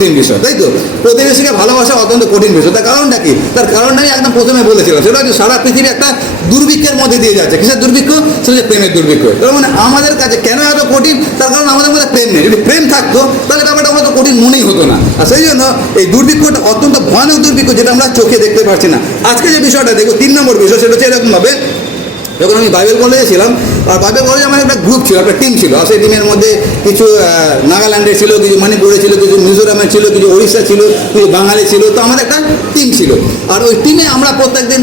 কঠিন বিষয়, তাই তো? প্রতিবেশীকে ভালোবাসা অত্যন্ত কঠিন বিষয়। তার কারণটা কি? তার কারণটা আমি একদম প্রথমে বলেছিলাম, সেটা হচ্ছে সারা পৃথিবী একটা দুর্ভিক্ষের মধ্যে দিয়ে যাচ্ছে। কিসের দুর্ভিক্ষ? সেটা হচ্ছে প্রেমের দুর্ভিক্ষ। তার মানে আমাদের কাছে কেন এত কঠিন? তার কারণ আমাদের মধ্যে প্রেম নেই। যদি প্রেম থাকতো তাহলে ব্যাপারটা আমাদের কঠিন মনেই হতো না। আর সেই জন্য এই দুর্ভিক্ষটা অত্যন্ত ভয়ানক দুর্ভিক্ষ, যেটা আমরা চোখে দেখতে পাচ্ছি না। আজকে যে বিষয়টা দেখো, 3 নম্বর বিষয়, সেটা হচ্ছে এরকমভাবে, যখন আমি বাইবেল কলেজে ছিলাম, আর বাইবেল কলেজে আমার একটা গ্রুপ ছিল, একটা টিম ছিল। আর সেই টিমের মধ্যে কিছু নাগাল্যান্ডের ছিল, কিছু মণিপুরে ছিল, কিছু মিজোরামের ছিল, কিছু ওড়িশা ছিল, কিছু বাঙালি ছিল। তো আমাদের একটা টিম ছিল। আর ওই টিমে আমরা প্রত্যেকদিন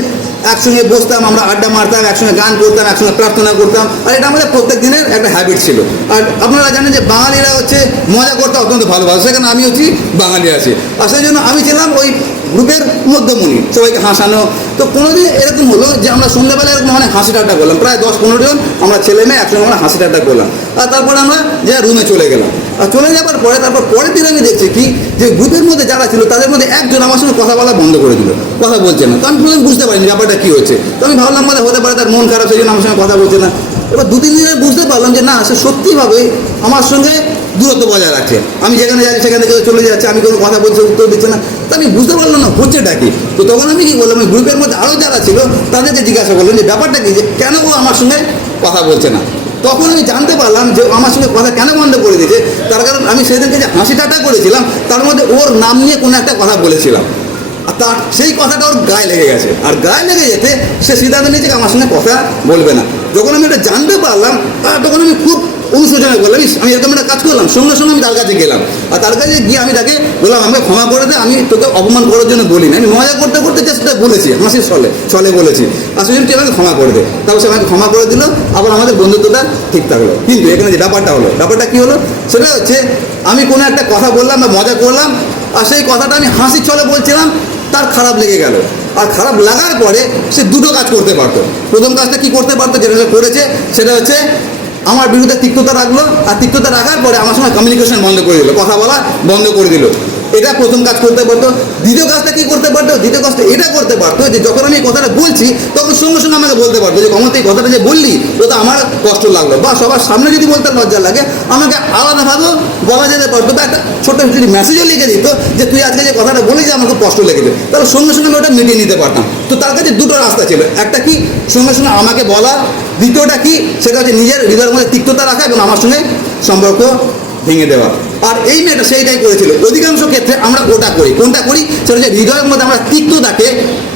একসঙ্গে বসতাম, আমরা আড্ডা মারতাম, একসঙ্গে গান করতাম, একসঙ্গে প্রার্থনা করতাম। আর এটা আমাদের প্রত্যেক দিনের একটা হ্যাবিট ছিল। আর আপনারা জানেন যে বাঙালিরা হচ্ছে মজা করতে অত্যন্ত ভালোবাসে, সেখানে আমি হচ্ছি বাঙালি আছি। আর সেই জন্য আমি ছিলাম ওই গ্রুপের মধ্যমণি, সবাইকে হাসানো। তো কোনোদিন এরকম হলো যে আমরা সন্ধ্যাবেলা এরকম মানে হাসি ঠাট্টা করলাম, প্রায় 10-15 জন আমরা ছেলে মেয়ে একসঙ্গে আমরা হাসি ঠাট্টা করলাম। আর তারপরে আমরা যে রুমে চলে গেলাম। আর চলে যাওয়ার পরে তারপর পরের দিন আমি দেখছি কি, যে গ্রুপের মধ্যে যারা ছিল তাদের মধ্যে একজন আমার সঙ্গে কথা বলা বন্ধ করে দিল, কথা বলছে না। তো আমি প্রথমে বুঝতে পারিনি ব্যাপারটা কী হচ্ছে। তো আমি ভাবলাম মানে হতে পারে তার মন খারাপ, সেই জন্য আমার সঙ্গে কথা বলছে না। এবার 2-3 দিনে বুঝতে পারলাম যে না, সে সত্যিভাবে আমার সঙ্গে দূরত্ব বজায় রাখছে। আমি যেখানে যাচ্ছি সেখান থেকে চলে যাচ্ছে, আমি কোনো কথা বলছি উত্তর দিচ্ছে না। তো আমি বুঝতে পারলাম না হচ্ছেটা কি। তো তখন আমি কী করলাম, ওই গ্রুপের মধ্যে আরও যারা ছিল তাদেরকে জিজ্ঞাসা করলাম যে ব্যাপারটা কি, যে কেন ও আমার সঙ্গে কথা বলছে না। তখন আমি জানতে পারলাম যে আমার সঙ্গে কথা কেন বন্ধ করে দিয়েছে। তার কারণ আমি সেদিনকে যে হাসি ঠাট্টা করেছিলাম তার মধ্যে ওর নাম নিয়ে কোনো একটা কথা বলেছিলাম। আর তার সেই কথাটা ওর গায়ে লেগে গেছে। আর গায়ে লেগে যেতে সে সিদ্ধান্ত নিয়েছে আমার সঙ্গে কথা বলবে না। যখন আমি এটা জানতে পারলাম তখন আমি খুব অনুশোচনা করলাম, আমি এরকম একটা কাজ করলাম। সঙ্গে সঙ্গে আমি তার কাছে গেলাম। আর তার কাছে গিয়ে আমি তাকে বললাম, আমাকে ক্ষমা করে দে, আমি তোকে অপমান করার জন্য বলিনি, আমি মজা করতে করতে জাস্ট বলেছি, হাসির ছলে বলেছি। আর সেজন্য তুই আমাকে ক্ষমা করে দে। তারপর সে আমাকে ক্ষমা করে দিল, আবার আমাদের বন্ধুত্বটা ঠিক থাকলো। কিন্তু এখানে যে ব্যাপারটা কী হলো, সেটা হচ্ছে আমি কোনো একটা কথা বললাম বা মজা করলাম, আর সেই কথাটা আমি হাসির ছলে বলছিলাম, তার খারাপ লেগে গেল। আর খারাপ লাগার পরে সে দুটো কাজ করতে পারতো। প্রথম কাজটা কি করতে পারতো, যেটা সে করেছে, সেটা হচ্ছে আমার বিরুদ্ধে তিক্ততা রাখলো। আর তিক্ততা রাখার পরে আমার সঙ্গে কমিউনিকেশন বন্ধ করে দিল, কথা বলা বন্ধ করে দিল। এটা প্রথম কাজ করতে পারতো। দ্বিতীয় কাজটা কী করতে পারতো? দ্বিতীয় কাজটা এটা করতে পারতো যে যখন আমি এই কথাটা বলছি তখন সঙ্গে সঙ্গে আমাকে বলতে পারতো যে কমতে এই কথাটা যে বললি ওটা আমার কষ্ট লাগলো, বা সবার সামনে যদি বলতে লজ্জা লাগে আমাকে আলাদাভাবেও বলা যেতে পারতো, বা একটা ছোট্ট যদি মেসেজও লিখে দিত যে তুই আজকে যে কথাটা বলেছি আমার খুব কষ্ট লেগেছে, তাহলে সঙ্গে সঙ্গে আমি ওটা মিটিয়ে নিতে পারতাম। তো তার কাছে দুটো রাস্তা ছিল, একটা কি সঙ্গে সঙ্গে আমাকে বলা, দ্বিতীয়টা কি সেটা হচ্ছে নিজের হৃদয়ের মধ্যে তিক্ততা রাখা এবং আমার সঙ্গে সম্পর্ক ভেঙে দেওয়া। আর এই মেয়েটা সেইটাই করেছিল। অধিকাংশ ক্ষেত্রে আমরা ওটা করি। কোনটা করি? সেটা হচ্ছে হৃদয়ের মধ্যে আমরা তিক্ততাকে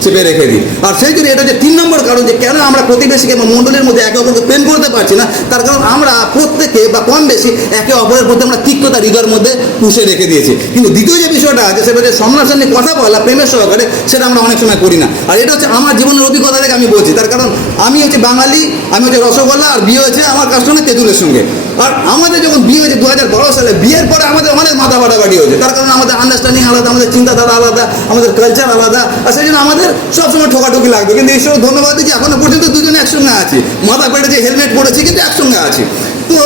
চেপে রেখে দিই। আর সেই জন্য এটা হচ্ছে 3 নম্বর কারণ যে কেন আমরা প্রতিবেশীকে এবং মণ্ডলীর মধ্যে একে অপরকে প্রেম করতে পারছি না। তার কারণ আমরা প্রত্যেকে বা কম বেশি একে অপরের প্রতি আমরা তিক্ততা হৃদয়ের মধ্যে পুষে রেখে দিয়েছি। কিন্তু দ্বিতীয় যে বিষয়টা আছে সেটা হচ্ছে সামনাসামনি কথা বলা প্রেমের সহকারে, সেটা আমরা অনেক সময় করি না। আর এটা হচ্ছে আমার জীবনের অভিজ্ঞতা থেকে আমি বলছি। তার কারণ আমি হচ্ছে বাঙালি, আমি হচ্ছে রসগোল্লা, আর বিয়ে হয়েছে আমার কার সঙ্গে? তেঁতুলের সঙ্গে। আর আমাদের যখন বিয়ে হয়েছে 2012 সালে, বিয়ের পরে আমাদের অনেক মাথা ফাটাফাটি হয়েছে। তার কারণ আমাদের আন্ডারস্ট্যান্ডিং আলাদা, আমাদের চিন্তাধারা আলাদা, আমাদের কালচার আলাদা। আর সেই জন্য আমাদের সবসময় ঠোকাঠুকি লাগতো। কিন্তু ঈশ্বর ধন্যবাদ দিচ্ছি, এখনো পর্যন্ত দুজনে একসঙ্গে আছি। মাথা পেটেছে, হেলমেট পরেছি, কিন্তু একসঙ্গে আছি। তো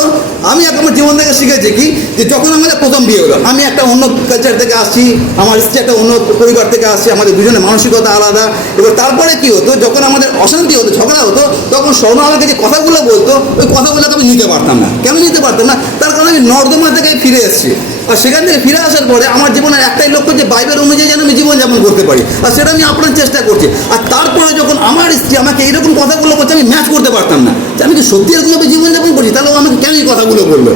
আমি আমার জীবন থেকে শিখেছি কি, যে যখন আমাদের প্রথম বিয়ে হলো, আমি একটা অন্য কালচার থেকে আসছি, আমার স্ত্রী একটা অন্য পরিবার থেকে আসছি, আমাদের দুজনের মানসিকতা আলাদা। এবার তারপরে কি হতো, যখন আমাদের অশান্তি হতো, ঝগড়া হতো, তখন স্বর্ণ আমাকে যে কথাগুলো বলতো ওই কথাগুলোকে আমি নিতে পারতাম না। কেন নিতে পারতাম না? তার কারণ আমি নর্দমা থেকে ফিরে এসেছি। আর সেখান থেকে ফিরে আসার পরে আমার জীবনের একটাই লক্ষ্য, যে বাইবেল অনুযায়ী যেন আমি জীবনযাপন করতে পারি। আর সেটা আমি আপনার চেষ্টা করছি। আর তারপরে যখন আমার স্ত্রী আমাকে এইরকম কথাগুলো বলছে, আমি ম্যাচ করতে পারতাম না যে আমি কি সত্যি এরকমভাবে জীবনযাপন করছি, তাহলে ও আমাকে কেন এই কথাগুলো বললো।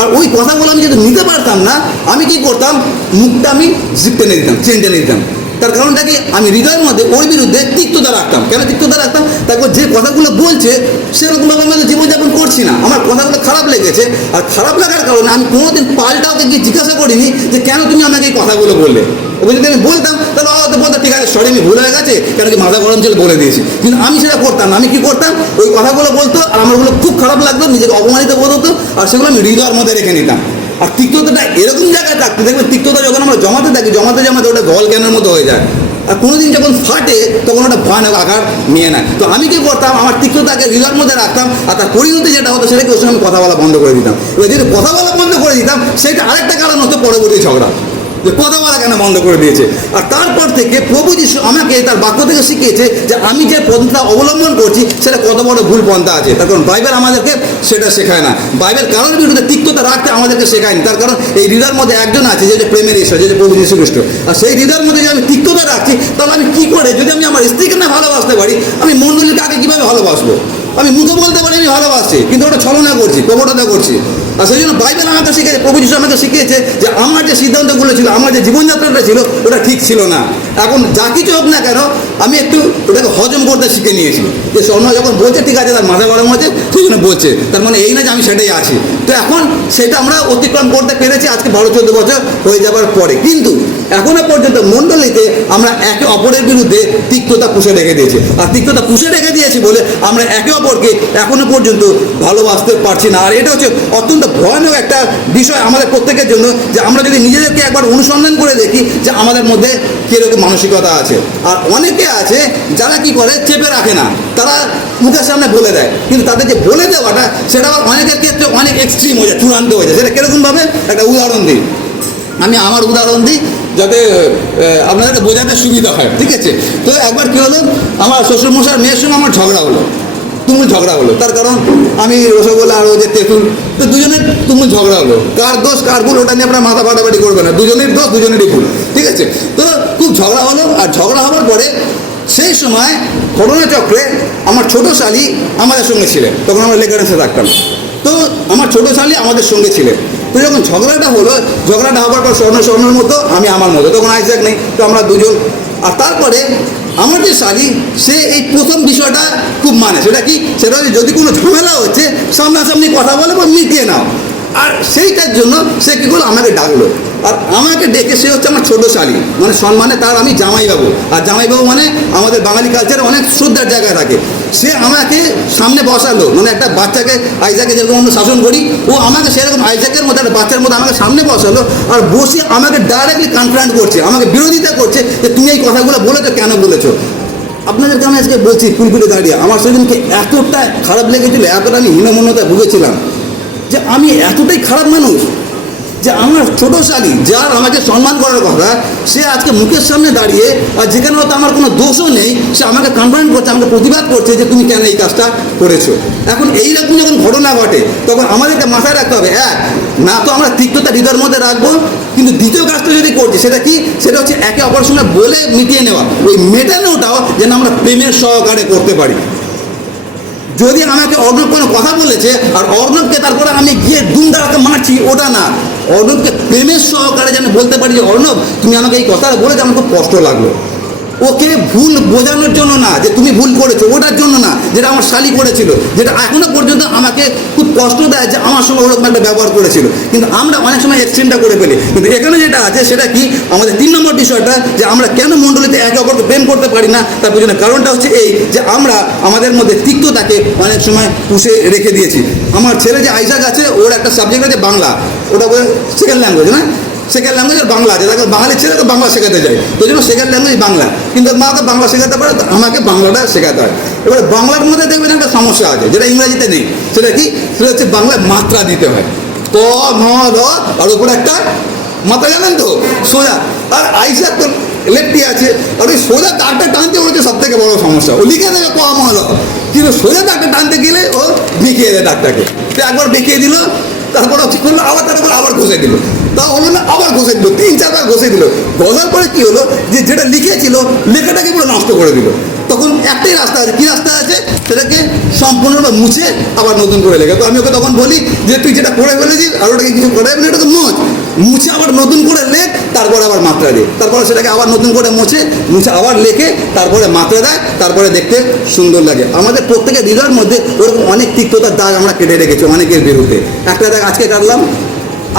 আর ওই কথাগুলো আমি যদি নিতে পারতাম না, আমি কি করতাম, মুখটা আমি জিপ টেনে দিতাম, চেন টেনে দিতাম। তার কারণটা কি, আমি হৃদয়ের মধ্যে ওর বিরুদ্ধে তিক্ততা রাখতাম। কেন তিক্ততা রাখতাম? তারপর যে কথাগুলো বলছে সেরকমভাবে আমি জীবনযাপন করছি না, আমার কথাগুলো খারাপ লেগেছে। আর খারাপ লাগার কারণে আমি কোনোদিন পাল্টা ওকে গিয়ে জিজ্ঞাসা করিনি যে কেন তুমি আমাকে এই কথাগুলো বললে। ওকে যদি আমি বলতাম তাহলে হয়তো বলতো ঠিক আছে সরি, আমি ভুল হয়ে গেছে, কেন কি মাথা গরম ছিল বলে দিয়েছি। কিন্তু আমি সেটা করতাম না। আমি কি করতাম, ওই কথাগুলো বলতো আর আমারগুলো খুব খারাপ লাগতো, নিজেকে অপমানিত বোধ হতো, আর সেগুলো আমি হৃদয়ের মধ্যে রেখে নিতাম। আর তিক্ততাটা এরকম জায়গায় থাকতে দেখবেন, তিক্ততা যখন আমরা জমাতে থাকি, জমাতে ওটা জল জ্ঞানের মতো হয়ে যায়। আর কোনোদিন যখন ফাটে তখন ওটা ভয়ানক আকার নিয়ে নেয়। তো আমি কি করতাম, আমার তিক্ততাকে হৃদয়ের মধ্যে রাখতাম, আর তার পরিণতি যেটা হতো সেটাকে ওর সঙ্গে আমি কথা বলা বন্ধ করে দিতাম। এবার যদি কথা বলা বন্ধ করে দিতাম, সেটা আরেকটা কারণ হতো পরবর্তী ঝগড়া। যে কথা বলা কেন বন্ধ করে দিয়েছে। আর তারপর থেকে প্রভু যিশু আমাকে তার বাক্য থেকে শিখিয়েছে যে আমি যে পন্থা অবলম্বন করছি সেটা কত বড় ভুল পন্থা আছে। তার কারণ বাইবেল আমাদেরকে সেটা শেখায় না। বাইবেল কারোর বিরুদ্ধে তিক্ততা রাখতে আমাদেরকে শেখায়নি। তার কারণ এই হৃদয়ের মধ্যে একজন আছে যে প্রেমের ঈশ্বর, যে প্রভু যীশু খ্রিস্ট। আর সেই হৃদয়ের মধ্যে যদি আমি তিক্ততা রাখছি, তাহলে আমি কি করে, যদি আমি আমার স্ত্রীকে না ভালোবাসতে পারি, আমি মণ্ডলীকে আগে কীভাবে ভালোবাসবো? আমি মুখে বলতে পারি আমি ভালোবাসছি, কিন্তু ওটা ছলনা করছি, প্রবণতা করছি। আর সেই জন্য বাইবেল আমাকে শিখেছে, প্রভু যীশু আমাকে শিখিয়েছে যে আমার যে সিদ্ধান্তগুলো ছিল, আমার যে জীবনযাত্রাটা ছিল, ওটা ঠিক ছিল না। এখন যা কিছু হোক না কেন, আমি একটু ওটাকে হজম করতে শিখে নিয়েছি। যে স্বর্ণ যখন বলছে ঠিক আছে, তার মাথা গরম হচ্ছে, সেই জন্য বলছে, তার মানে এই না যে আমি সেটাই আছি। তো এখন সেটা আমরা অতিক্রম করতে পেরেছি আজকে 12-14 বছর হয়ে যাবার পরে। কিন্তু এখনো পর্যন্ত মণ্ডলীতে আমরা একে অপরের বিরুদ্ধে তিক্ততা পুষে রেখে দিয়েছি। আর তিক্ততা পুষে রেখে দিয়েছি বলে আমরা একে অপরকে এখনো পর্যন্ত ভালোবাসতে পারছি না। আর এটা হচ্ছে অত্যন্ত ভয়ানক একটা বিষয় আমাদের প্রত্যেকের জন্য, যে আমরা যদি নিজেদেরকে একবার অনুসন্ধান করে দেখি যে আমাদের মধ্যে কীরকম মানসিকতা আছে। আর অনেকে আছে যারা কি করে, চেপে রাখে না, তারা মুখের সামনে বলে দেয়, কিন্তু তাদের যে বলে দেওয়াটা সেটা অনেকের ক্ষেত্রে অনেক এক্সট্রিম হয়ে যায়, চূড়ান্ত হয়ে যায়। সেটা কীরকমভাবে, একটা উদাহরণ দিই, আমি আমার উদাহরণ দিই যাতে আপনাদেরকে বোঝাতে সুবিধা হয়, ঠিক আছে? তো একবার কী হলো, আমার শ্বশুরমশার মেয়ের সঙ্গে আমার ঝগড়া হলো, তুমুল ঝগড়া হলো। তার কারণ আমি রসগোল্লা আর ও যে তেঁতুল, তো দুজনের তুমুল ঝগড়া হলো। কার দোষ কার ভুল ওটা নিয়ে আপনার মাথা ফাটাফাটি করবে না, দুজনের দোষ দুজনেরই ভুল, ঠিক আছে? তো খুব ঝগড়া হলো। আর ঝগড়া হওয়ার পরে সেই সময় ঘটনাচক্রে আমার ছোটো শালি আমাদের সঙ্গে ছিলেন, তখন আমরা লেগারেন্সে থাকতাম। তো আমার ছোটো শালি আমাদের সঙ্গে ছিলেন। তো যখন ঝগড়াটা হলো, ঝগড়াটা হওয়ার পর স্বর্ণের মতো, আমি আমার মতো, তখন আইজাক নেই, তো আমরা দুজন। আর তারপরে আমার যে শালি, সে এই প্রথম বিষয়টা খুব মানে, সেটা কি, সেটা হচ্ছে যদি কোনো ঝামেলা হচ্ছে সামনাসামনি কথা বলে বা মিটিয়ে নাও। আর সেইটার জন্য সে কী করলো, আমাকে ডাকলো। আর আমাকে ডেকে, সে হচ্ছে আমার ছোটো শালি, মানে সম্মানে তার আমি জামাইবাবু। আর জামাইবাবু মানে আমাদের বাঙালি কালচারে অনেক শ্রদ্ধার জায়গায় থাকে। সে আমাকে সামনে বসালো, মানে একটা বাচ্চাকে, আইজাকে যেরকম আমরা শাসন করি, ও আমাকে সেরকম আইজাকের মধ্যে, একটা বাচ্চার মধ্যে আমাকে সামনে বসালো। আর বসে আমাকে ডাইরেক্টলি কনফ্রন্ট করছে, আমাকে বিরোধিতা করছে যে তুমি এই কথাগুলো বলেছো, কেন বলেছো। আপনাদেরকে আমি আজকে বলছি ফুলফুলে দাঁড়িয়ে, আমার সেদিনকে এতটা খারাপ লেগেছিল, এতটা আমি হীনমন্যতায় ভুগেছিলাম যে আমি এতটাই খারাপ মানুষ, যে আমার ছোটো শালি যার আমাকে সম্মান করার কথা, সে আজকে মুখের সামনে দাঁড়িয়ে, আর যেখানে হয়তো আমার কোনো দোষও নেই, সে আমাকে কনফ্রন্ট করছে, আমাকে প্রতিবাদ করছে যে তুমি কেন এই কাজটা করেছো। এখন এইরকম যখন ঘটনা ঘটে, তখন আমাদেরকে মাথায় রাখতে হবে, এক না তো আমরা তিক্ততা হৃদয়ের মধ্যে রাখবো, কিন্তু দ্বিতীয় কাজটা যদি করছি, সেটা কি, সেটা হচ্ছে একে অপরের সঙ্গে বলে মিটিয়ে নেওয়া। ওই মেটানোটাও যেন আমরা প্রেমের সহকারে করতে পারি। যদি আমাকে অর্ণব কোনো কথা বলেছে, আর অর্ণবকে তারপরে আমি গিয়ে দুমদারাকে মারছি, ওটা না, অর্ণবকে প্রেমের সহকারে যেন বলতে পারি যে অর্ণব তুমি আমাকে এই কথাটা বলেছো, আমার খুব কষ্ট লাগলো। ওকে ভুল বোঝানোর জন্য না যে তুমি ভুল করেছো, ওটার জন্য না, যেটা আমার শালি করেছিল, যেটা এখনো পর্যন্ত আমাকে খুব কষ্ট দেয় যে আমার সঙ্গে ওরকম একটা ব্যবহার করেছিল। কিন্তু আমরা অনেক সময় এক্সট্রিমটা করে ফেলি। কিন্তু এখানে যেটা আছে সেটা কি, আমাদের 3 নম্বর বিষয়টা, যে আমরা কেন মণ্ডলীতে একে অপরকে প্রেম করতে পারি না, তার পিছনে কারণটা হচ্ছে এই, যে আমরা আমাদের মধ্যে তিক্ততাকে অনেক সময় পুষে রেখে দিয়েছি। আমার ছেলে যে আইজাক আছে, ওর একটা সাবজেক্ট আছে বাংলা, ওটা সেকেন্ড ল্যাঙ্গুয়েজ না, সেকেন্ড ল্যাঙ্গুয়েজ আর বাংলা আছে। তাকে বাঙালি ছেলে তো বাংলা শেখাতে যায়, তো জন্য সেকেন্ড ল্যাঙ্গুয়েজ বাংলা। কিন্তু মা তো বাংলা শেখাতে পারে, আমাকে বাংলাটা শেখাতে হয়। এবারে বাংলার মধ্যে দেখবেন একটা সমস্যা আছে, যেটা ইংরাজিতে নেই। সেটা কি, সেটা হচ্ছে বাংলায় মাত্রা দিতে হয়, ক ম ল, আর উপরে একটা মাত্রা, জানেন তো, সোজা। আর আইসাক তো লেফটি আছে, আর ওই সোজা দাগটা টানতে হচ্ছে সব থেকে বড় সমস্যা। ও লিখে দেবে ক ম ল, কিন্তু সোজা দাগটা টানতে গেলে ও বেঁকিয়ে দেয় দাগটাকে। তো একবার বেঁকিয়ে দিল, তারপর ঠিক করলো, আবার তারপর আবার ঘষে দিল, তা হলো না, আবার ঘষে দিল, 3-4 বার ঘষে দিল। ঘষার পরে কি হলো, যে যেটা লিখেছিল লেখাটাকে পুরো নষ্ট করে দিল। তখন একটাই রাস্তা আছে, কী রাস্তা আছে, সেটাকে সম্পূর্ণভাবে মুছে আবার নতুন করে লেখা। তো আমি ওকে তখন বলি যে তুই যেটা করে ফেলেছিস, আর ওটাকে কিছু করে ফেলে, এটাকে মুছে আবার নতুন করে লেখ, তারপরে আবার মাত্রা দে, তারপরে সেটাকে আবার নতুন করে মুছে আবার লেখে, তারপরে মাত্রা দেয়, তারপরে দেখতে সুন্দর লাগে। আমাদের প্রত্যেকের হৃদয়ের মধ্যে ওরকম অনেক তিক্ততার দাগ আমরা কেটে রেখেছি অনেকের বিরুদ্ধে। একটা দাগ আজকে কাটলাম,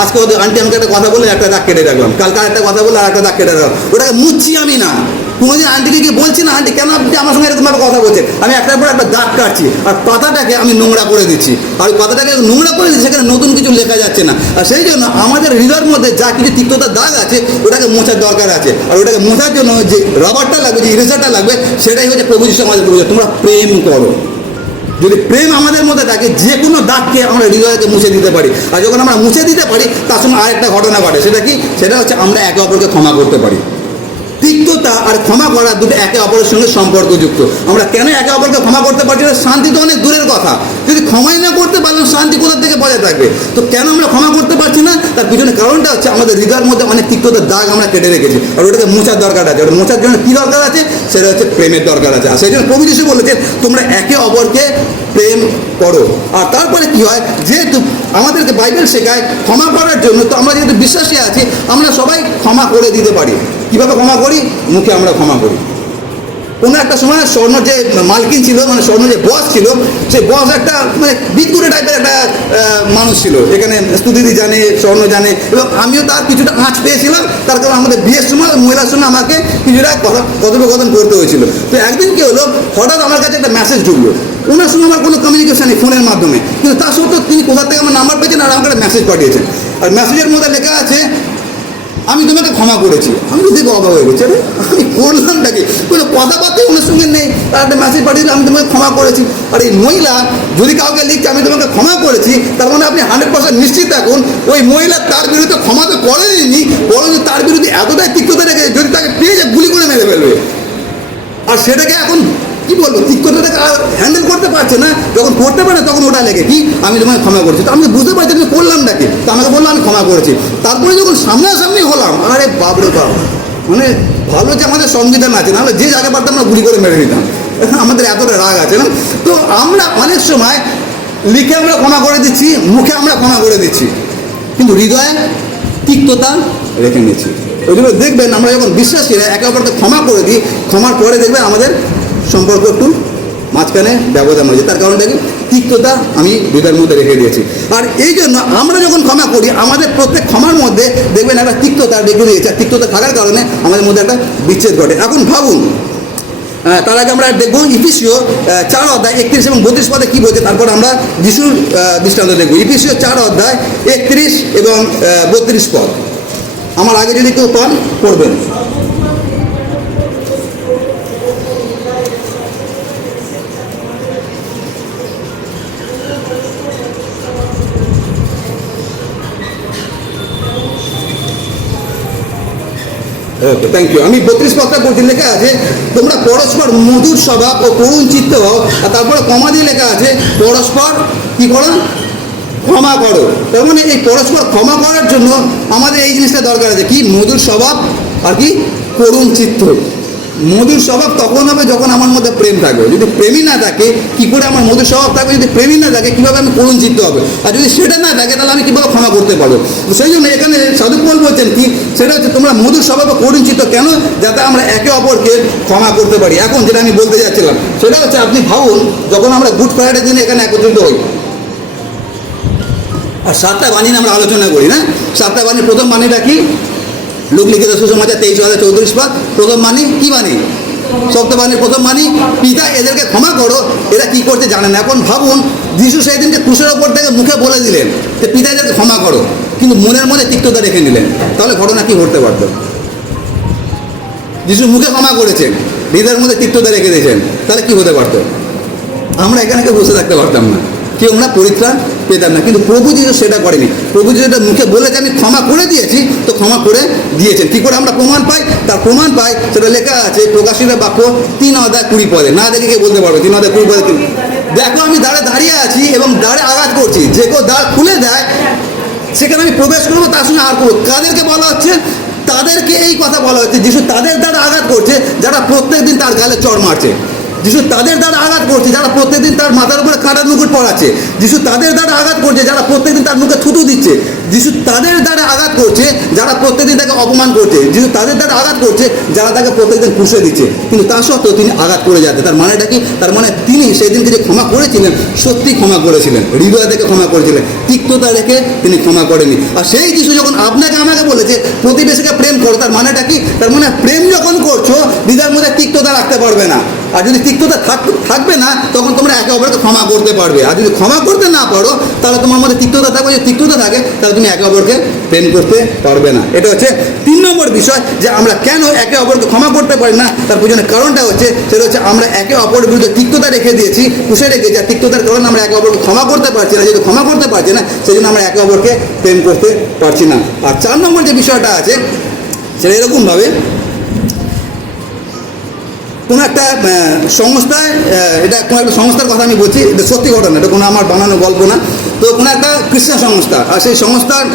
আজকে ওদের আন্টি আমাকে একটা কথা বলে একটা দাগ কেটে রাখলাম, কালকে একটা কথা বলে আর একটা দাগ কেটে রাখলাম, ওটাকে মুছছি আমি না। কোনোদিন আন্টিকে গিয়ে বলছি না, আন্টি কেন আপনি আমার সঙ্গে এরকমভাবে কথা বলছেন, আমি একটার পর একটা দাগ কাটছি, আর পাতাটাকে আমি নোংরা করে দিচ্ছি, আর ওই পাতাটাকে নোংরা করে দিচ্ছি, সেখানে নতুন কিছু লেখা যাচ্ছে না। আর সেই জন্য আমাদের হৃদয়ের মধ্যে যা কিছু তিক্ততার দাগ আছে, ওটাকে মোছার দরকার আছে। আর ওটাকে মোছার জন্য যে রাবারটা লাগবে, যে ইরেজারটা লাগবে, সেটাই হচ্ছে প্রভু যিশু আমাদের বলেছে, তোমরা প্রেম করো। যদি প্রেম আমাদের মধ্যে থাকে, যে কোনো দাগকে আমরা হৃদয়কে মুছে দিতে পারি। আর যখন আমরা মুছে দিতে পারি, তার সঙ্গে আরেকটা ঘটনা ঘটে। সেটা কি? সেটা হচ্ছে আমরা একে অপরকে ক্ষমা করতে পারি। তিক্ততা আর ক্ষমা করা দুটো একে অপরের সঙ্গে সম্পর্কযুক্ত। আমরা কেন একে অপরকে ক্ষমা করতে পারছি না? শান্তি তো অনেক দূরের কথা। যদি ক্ষমাই না করতে পারলাম, শান্তি কোথা থেকে বজায় থাকবে? তো কেন আমরা ক্ষমা করতে পারছি না? তার পিছনে কারণটা হচ্ছে আমাদের হৃদয়ের মধ্যে অনেক তিক্ততার দাগ আমরা কেটে রেখেছি, আর ওটাকে মোছার দরকার আছে। ওটা মোছার জন্য কী দরকার আছে? সেটা হচ্ছে প্রেমের দরকার আছে। আর সেই জন্য প্রভু যিশু বলেছে, তোমরা একে অপরকে প্রেম করো। আর তারপরে কি হয়? যেহেতু আমাদেরকে বাইবেল শেখায় ক্ষমা করার জন্য, তো আমরা যেহেতু বিশ্বাসী আছি, আমরা সবাই ক্ষমা করে দিতে পারি। কীভাবে ক্ষমা করি? মুখে আমরা ক্ষমা করি। কোনো একটা সময় স্বর্ণ যে মালকিন ছিল, মানে স্বর্ণ যে বস ছিল, সেই বস একটা মানে বিদ্যুরে টাইপের একটা মানুষ ছিল। এখানে স্তুতিদি জানে, স্বর্ণ জানে, এবং আমিও তার কিছুটা আঁচ পেয়েছিলাম। তার কারণ আমাদের বিয়ের সময় মহিলার সঙ্গে আমাকে কিছুটা কথোপকথন করতে হয়েছিল। তো একদিন কি হলো, হঠাৎ আমার কাছে একটা মেসেজ ঢুকলো। ওনার সঙ্গে আমার কোনো কমিউনিকেশন নেই ফোনের মাধ্যমে, কিন্তু তা সত্ত্বেও তিনি কোথা থেকে আমার নাম্বার পেয়েছেন আর আমাকে একটা মেসেজ পাঠিয়েছেন। আর মেসেজের মধ্যে লেখা আছে, আমি তোমাকে ক্ষমা করেছি। আমি তো দেখে অবাক হয়ে গেছি, আরে আমি করলামটাকে, কোনো কথাবার্তা ওনার সঙ্গে নেই, তার একটা মেসেজ পাঠিয়েছিল আমি তোমাকে ক্ষমা করেছি। আর এই মহিলা যদি কাউকে লিখছে আমি তোমাকে ক্ষমা করেছি, তার মানে আপনি 100% নিশ্চিত থাকুন ওই মহিলা তার বিরুদ্ধে ক্ষমা তো করেনি, বরং তার বিরুদ্ধে এতটাই তিক্ততা রেখে যদি তাকে পেয়ে যায় গুলি করে মেরে ফেলবে। আর সেটাকে এখন কি বলবো, তিক্ততাটাকে হ্যান্ডেল করতে পারছে না। যখন করতে পারে তখন ওটা লেগে কি, আমি তোমাকে ক্ষমা করছি। তো আমি বুঝতে পারছি আমি করলাম নাকি, তো আমাকে বললাম আমি ক্ষমা করেছি। তারপরে যখন সামনাসামনি হলাম, আরে বাপরে বাপ, মানে ভালো যে আমাদের সংবিধান আছে, নাহলে যে জায়গা পারতাম আমরা গুলি করে মেরে নিতাম। আমাদের এতটা রাগ আছে না। তো আমরা অনেক সময় লিখে আমরা ক্ষমা করে দিচ্ছি, মুখে আমরা ক্ষমা করে দিচ্ছি, কিন্তু হৃদয়ে তিক্ততা রেখে নিচ্ছি। ওই জন্য দেখবেন আমরা যখন বিশ্বাসীরা একে অপরকে ক্ষমা করে দিই, ক্ষমার পরে দেখবেন আমাদের সম্পর্ক একটু মাঝখানে ব্যবধান হয়েছে। তার কারণটা কি? তিক্ততা আমি হৃদয়ের মধ্যে রেখে দিয়েছি। আর এই জন্য আমরা যখন ক্ষমা করি, আমাদের প্রত্যেক ক্ষমার মধ্যে দেখবেন একটা তিক্ততা রেখে দিয়েছে। আর তিক্ততা থাকার কারণে আমাদের মধ্যে একটা বিচ্ছেদ ঘটে। এখন ভাবুন, তার আগে আমরা দেখবো ইফিসীয় 4 অধ্যায় 31 এবং 32 পদে কী বলছে, তারপর আমরা যিশুর দৃষ্টান্ত দেখবো। ইফিসীয় 4 অধ্যায় 31 এবং 32 পদ। আমার আগে যদি কেউ পান পড়বেন। ওকে, থ্যাংক ইউ। আমি 32 পদটা পড়ছি। লেখা আছে, তোমরা পরস্পর মধুর স্বভাব ও করুণ চিত্ত হও। আর তারপরে কমা দিয়ে লেখা আছে, পরস্পর কী করো? ক্ষমা করো। তার মানে এই পরস্পর ক্ষমা করার জন্য আমাদের এই জিনিসটা দরকার আছে, কি? মধুর স্বভাব আর কি করুণ চিত্ত। মধুর স্বভাব তখন হবে যখন আমার মধ্যে প্রেম থাকবে। যদি প্রেমই না থাকে, কী করে আমার মধুর স্বভাব থাকবে? যদি প্রেমই না থাকে, কীভাবে আমি করুণ চিত্ত হবে? আর যদি সেটা না থাকে, তাহলে আমি কীভাবে ক্ষমা করতে পারবো? তো সেই জন্য এখানে সাধু পৌল বলছেন কি, সেটা হচ্ছে তোমরা মধুর স্বভাব ও করুণ চিত্ত কেন? যাতে আমরা একে অপরকে ক্ষমা করতে পারি। এখন যেটা আমি বলতে যাচ্ছিলাম সেটা হচ্ছে, আপনি ভাবুন যখন আমরা গুড ফ্রাইডে দিনে এখানে একত্রিত হই আর 7টা বাণী আমরা আলোচনা করি, না? 7টা বাণীর প্রথম বাণীটা কি? লোকলিখিত সুসমাচার 23:34 পদ। প্রথম বাণী কি বাণী? সপ্তবাণীর প্রথম বাণী, পিতা এদেরকে ক্ষমা করো, এরা কি করতে জানে না। এখন ভাবুন, যিশু সেই দিনকে ক্রুশের ওপর থেকে মুখে বলে দিলেন যে পিতা এদেরকে ক্ষমা করো, কিন্তু মনের মধ্যে তিক্ততা রেখে নিলেন, তাহলে ঘটনা কি ঘটতে পারত? যিশু মুখে ক্ষমা করেছেন, হৃদয়ের মধ্যে তিক্ততা রেখে দিয়েছেন, তাহলে কি হতে পারত? আমরা এখানে কেউ বসে থাকতে পারতাম না, কেউ আমরা পরিত্রাণ পেতাম না। কিন্তু প্রভু যিশু সেটা করেনি। প্রভু যিশুটা মুখে বলেছে আমি ক্ষমা করে দিয়েছি, তো ক্ষমা করে দিয়েছেন। কী করে আমরা প্রমাণ পাই? তার প্রমাণ পাই, সেটা লেখা আছে প্রকাশিত বাক্য 3 অধ্যায় 20 পদে। না দেখে কে বলতে পারবে 3 অধ্যায় 20 পদে? দেখো আমি দ্বারে দাঁড়িয়ে আছি এবং দ্বারে আঘাত করছি, যে কেউ দ্বার খুলে দেয় সেখানে আমি প্রবেশ করবো, তার সঙ্গে আর করবো। কাদেরকে বলা হচ্ছে? তাদেরকে এই কথা বলা হচ্ছে। যিশু তাদের দ্বারা আঘাত করছে যারা প্রত্যেক দিন তার গালে চড় মারছে। যিশু তাদের দ্বারা আঘাত করছে যারা প্রত্যেকদিন তার মাথার উপরে কাঁটার মুকুট পরাচ্ছে। যিশু তাদের দ্বারা আঘাত করছে যারা প্রত্যেকদিন তার মুখে থুতু দিচ্ছে। যিশু তাদের দ্বারা আঘাত করছে যারা প্রত্যেকদিন তাকে অপমান করছে। যিশু তাদের দ্বারা আঘাত করছে যারা তাকে প্রত্যেকদিন পুষে দিচ্ছে, কিন্তু তা সত্ত্বেও তিনি আঘাত করে যাচ্ছে। তার মানেটা কি? তার মানে তিনি সেই দিনকে যে ক্ষমা করেছিলেন, সত্যি ক্ষমা করেছিলেন, হৃদয় থেকে ক্ষমা করেছিলেন, তিক্ততা রেখে তিনি ক্ষমা করেনি। আর সেই যিশু যখন আপনাকে আমাকে বলেছে প্রতিবেশীকে প্রেম করো, তার মানেটা কি? তার মানে প্রেম যখন করছো, হৃদয়ের মধ্যে তিক্ততা রাখতে পারবে না। আর যদি তিক্ততা থাকবে না, তখন তোমরা একে অপরকে ক্ষমা করতে পারবে। আর যদি ক্ষমা করতে না পারো, তাহলে তোমার মধ্যে তিক্ততা থাকবে। যদি তিক্ততা থাকে, তাহলে তুমি একে অপরকে প্রেম করতে পারবে না। এটা হচ্ছে 3 নম্বর বিষয়, যে আমরা কেন একে অপরকে ক্ষমা করতে পারি না, তার পিছনে কারণটা হচ্ছে সেটা হচ্ছে আমরা একে অপরের বিরুদ্ধে তিক্ততা রেখে দিয়েছি, পুষে রেখেছি। আর তিক্ততার কারণে আমরা একে অপরকে ক্ষমা করতে পারছি না। যেহেতু ক্ষমা করতে পারছি না, সেই জন্য আমরা একে অপরকে প্রেম করতে পারছি না। আর 4 নম্বর যে বিষয়টা আছে সেটা এরকমভাবে, কোনো একটা সংস্থায়, এটা কোনো একটা সংস্থার কথা আমি বলছি, এটা সত্যি ঘটনা, এটা কোনো আমার বানানো গল্প না। তো কোনো একটা খ্রিস্টান সংস্থা, আর সেই সংস্থার